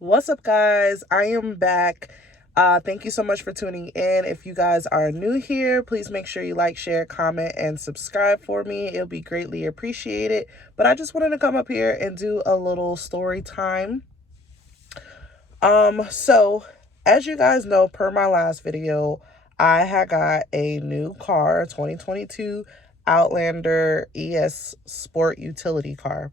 What's up, guys? I am back. Thank you so much for tuning in. If you guys are new here, please make sure you like, share, comment, and subscribe for me. It'll be greatly appreciated. But I just wanted to come up here and do a little story time. So as you guys know, per my last video, I had got a new car, 2022 Outlander ES Sport utility car.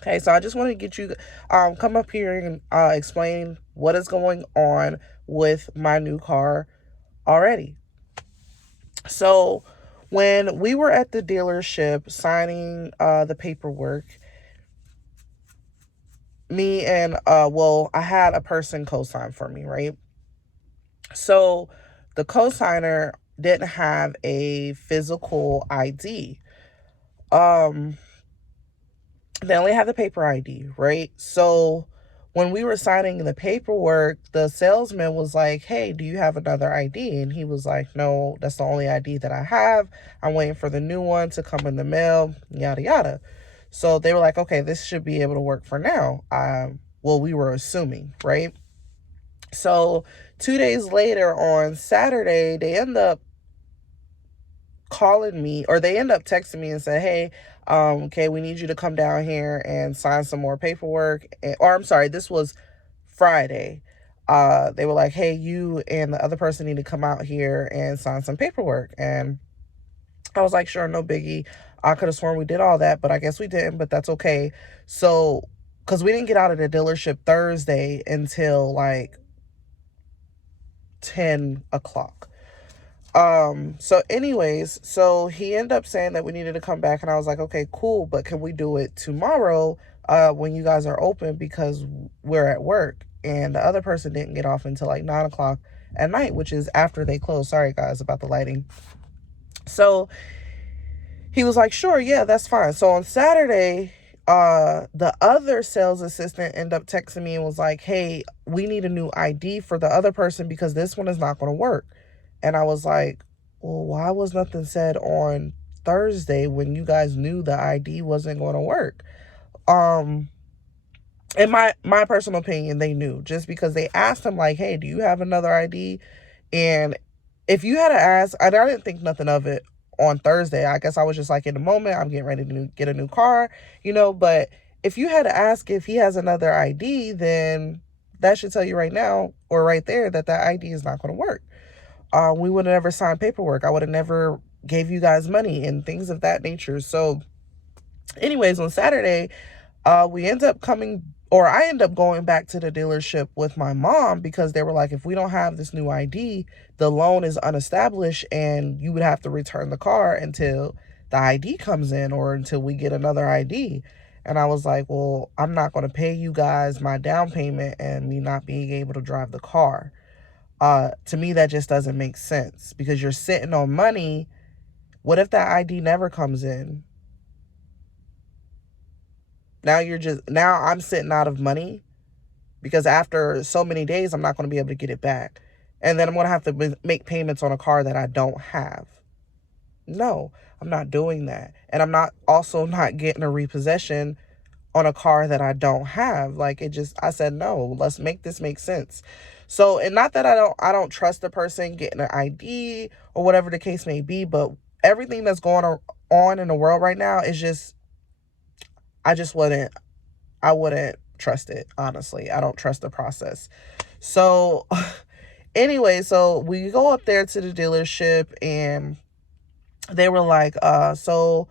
Okay, so I just want to get you come up here and explain what is going on with my new car already. So when we were at the dealership signing the paperwork, me and I had a person co-sign for me, right? So the co-signer didn't have a physical ID. They only have the paper ID, right? So when we were signing the paperwork, the salesman was like, "Hey, do you have another ID?" And he was like, "No, that's the only ID that I have. I'm waiting for the new one to come in the mail, yada, yada." So they were like, "Okay, this should be able to work for now." We were assuming, right? So 2 days later on Saturday, they end up calling me, or they end up texting me and say, "Hey, okay, we need you to come down here and sign some more paperwork." Or I'm sorry, this was Friday. They were like, "Hey, you and the other person need to come out here and sign some paperwork." And I was like, "Sure, no biggie." I could have sworn we did all that, but I guess we didn't, but that's okay. So, because we didn't get out of the dealership Thursday until like 10 o'clock. So anyways, so he ended up saying that we needed to come back, and I was like, "Okay, cool, but can we do it tomorrow when you guys are open, because we're at work." And the other person didn't get off until like 9 o'clock at night, which is after they close. Sorry guys about the lighting. So he was like, "Sure, yeah, that's fine." So on Saturday, the other sales assistant ended up texting me and was like, "Hey, we need a new ID for the other person because this one is not going to work." And I was like, "Well, why was nothing said on Thursday when you guys knew the ID wasn't going to work?" Um, in my personal opinion, they knew, just because they asked him like, "Hey, do you have another ID?" And if you had to ask, I didn't think nothing of it on Thursday. I guess I was just like, in the moment, I'm getting ready to get a new car, But if you had to ask if he has another ID, then that should tell you right now, or right there, that that ID is not going to work. We would have never signed paperwork. I would have never gave you guys money and things of that nature. So anyways, on Saturday, we end up coming, or I end up going back to the dealership with my mom, because they were like, "If we don't have this new ID, the loan is unestablished and you would have to return the car until the ID comes in, or until we get another ID." And I was like, "Well, I'm not going to pay you guys my down payment and me not being able to drive the car." To me, that just doesn't make sense, because you're sitting on money. What if that ID never comes in? Now I'm sitting out of money, because after so many days, I'm not going to be able to get it back. And then I'm going to have to make payments on a car that I don't have. No, I'm not doing that. And I'm not also not getting a repossession on a car that I don't have. I said, no, let's make this make sense. So, and not that I don't trust the person getting an ID or whatever the case may be, but everything that's going on in the world right now is just, I wouldn't trust it. Honestly, I don't trust the process. So anyway, so we go up there to the dealership, and they were like, so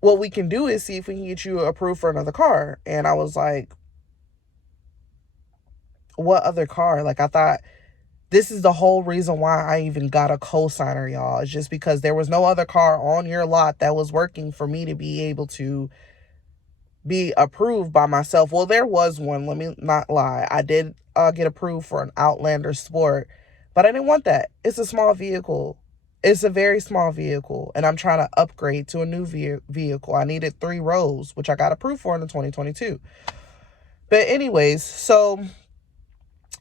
what we can do is see if we can get you approved for another car. And I was like, "What other car?" Like, I thought this is the whole reason why I even got a co-signer, y'all. It's just because there was no other car on your lot that was working for me to be able to be approved by myself. Well, there was one, let me not lie. I did get approved for an Outlander Sport, but I didn't want that. It's a small vehicle. It's a very small vehicle, and I'm trying to upgrade to a new vehicle. I needed 3 rows, which I got approved for in the 2022. But anyways, so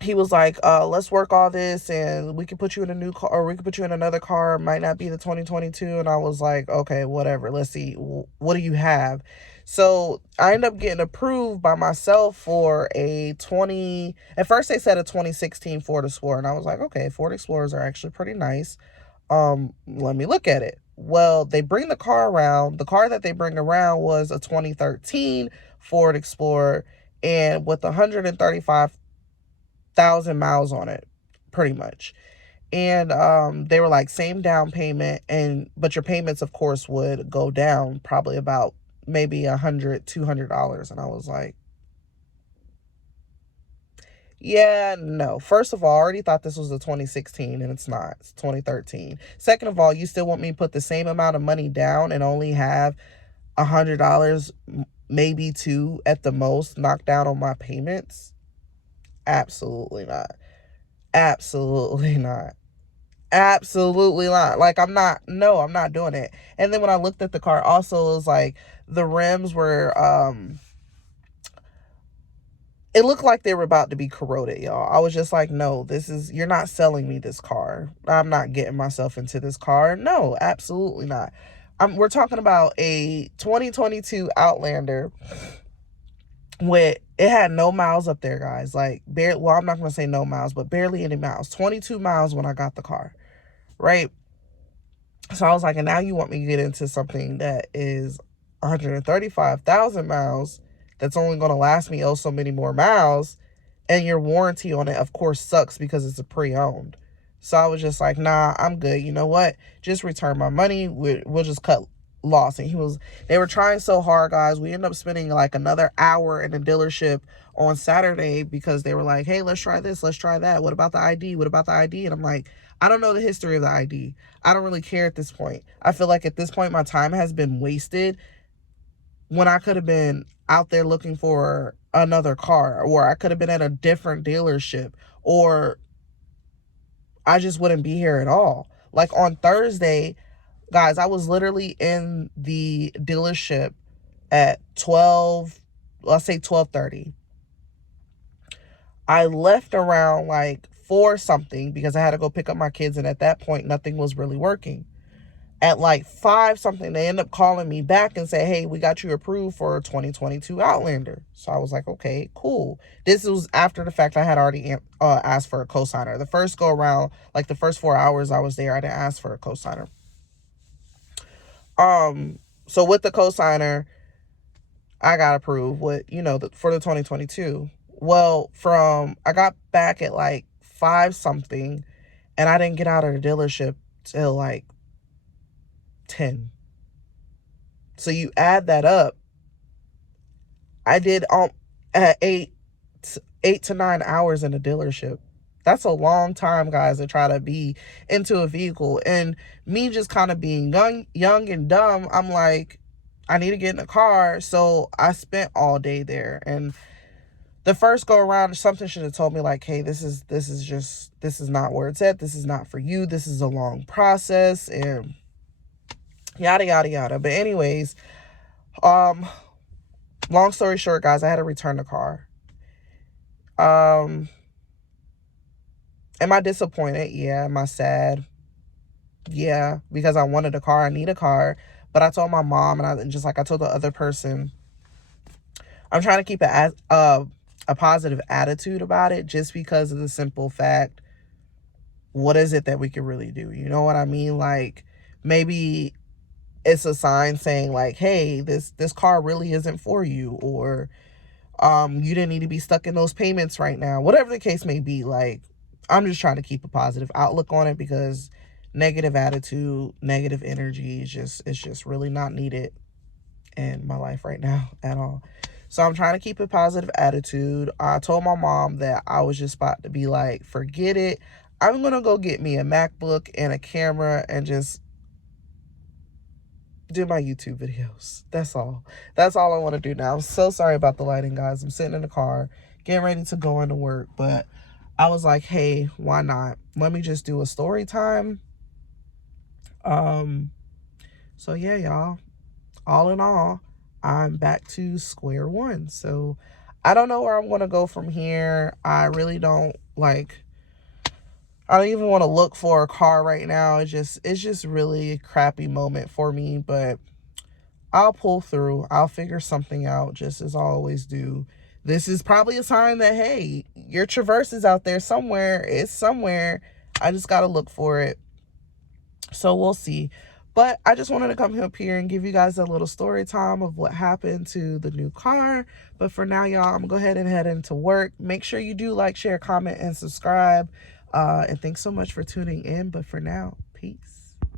he was like, "Let's work all this, and we can put you in a new car, or we can put you in another car. It might not be the 2022. And I was like, "Okay, whatever. Let's see. What do you have?" So I ended up getting approved by myself for at first they said a 2016 Ford Explorer. And I was like, okay, Ford Explorers are actually pretty nice. Let me look at it. Well, they bring the car around. The car that they bring around was a 2013 Ford Explorer and with 135,000 miles on it, pretty much. And they were like same down payment, but your payments of course would go down probably about maybe $100-$200. And I was like, yeah, no. First of all, I already thought this was a 2016 and it's not. It's 2013. Second of all, you still want me to put the same amount of money down and only have $100, maybe two at the most, knocked down on my payments? Absolutely not. Absolutely not. Absolutely not. Like, I'm not doing it. And then when I looked at the car, also, it was like the rims were, it looked like they were about to be corroded, y'all. I was just like, no, you're not selling me this car. I'm not getting myself into this car. No, absolutely not. We're talking about a 2022 Outlander it had no miles up there, guys. Like, well, I'm not going to say no miles, but barely any miles. 22 miles when I got the car, right? So I was like, and now you want me to get into something that is 135,000 miles that's only going to last me so many more miles. And your warranty on it, of course, sucks because it's a pre-owned. So I was just like, nah, I'm good. You know what? Just return my money. We'll just cut loss. And they were trying so hard, guys. We ended up spending like another hour in the dealership on Saturday because they were like, hey, let's try this. Let's try that. What about the ID? What about the ID? And I'm like, I don't know the history of the ID. I don't really care at this point. I feel like at this point, my time has been wasted when I could have been out there looking for another car, or I could have been at a different dealership, or I just wouldn't be here at all. Like on Thursday, guys, I was literally in the dealership at 12, let's say 12:30. I left around like 4 something because I had to go pick up my kids, and at that point nothing was really working. At like 5 something, they end up calling me back and say, hey, we got you approved for a 2022 Outlander. So I was like, okay, cool. This was after the fact I had already asked for a cosigner. The first go around, like the first 4 hours I was there, I didn't ask for a cosigner. So with the cosigner, I got approved for the 2022. Well, I got back at like 5 something, and I didn't get out of the dealership till like 10. So you add that up, I did 8 to 9 hours in the dealership. That's a long time, guys, to try to be into a vehicle. And me just kind of being young and dumb, I'm like, I need to get in a car. So I spent all day there. And the first go around, something should have told me like, hey, this is not where it's at. This is not for you. This is a long process and yada, yada, yada. But anyways, long story short, guys, I had to return the car. Am I disappointed? Yeah. Am I sad? Yeah, because I wanted a car. I need a car. But I told my mom, and I told the other person, I'm trying to keep a positive attitude about it, just because of the simple fact, what is it that we can really do? You know what I mean? Like, maybe it's a sign saying like, hey, this car really isn't for you, or you didn't need to be stuck in those payments right now. Whatever the case may be, like, I'm just trying to keep a positive outlook on it, because negative attitude, negative energy is just really not needed in my life right now at all. So I'm trying to keep a positive attitude. I told my mom that I was just about to be like, forget it. I'm going to go get me a MacBook and a camera and just do my YouTube videos. That's all. That's all I want to do now. I'm so sorry about the lighting, guys. I'm sitting in the car getting ready to go into work, but I was like, hey, why not? Let me just do a story time. So yeah, y'all, all in all, I'm back to square one. So I don't know where I'm going to go from here. I really don't I don't even want to look for a car right now. It's just really a crappy moment for me, but I'll pull through. I'll figure something out, just as I always do. This is probably a sign that, hey, your traverse is out there somewhere. It's somewhere. I just got to look for it. So we'll see. But I just wanted to come up here and give you guys a little story time of what happened to the new car. But for now, y'all, I'm going to go ahead and head into work. Make sure you do like, share, comment, and subscribe. And thanks so much for tuning in. But for now, peace.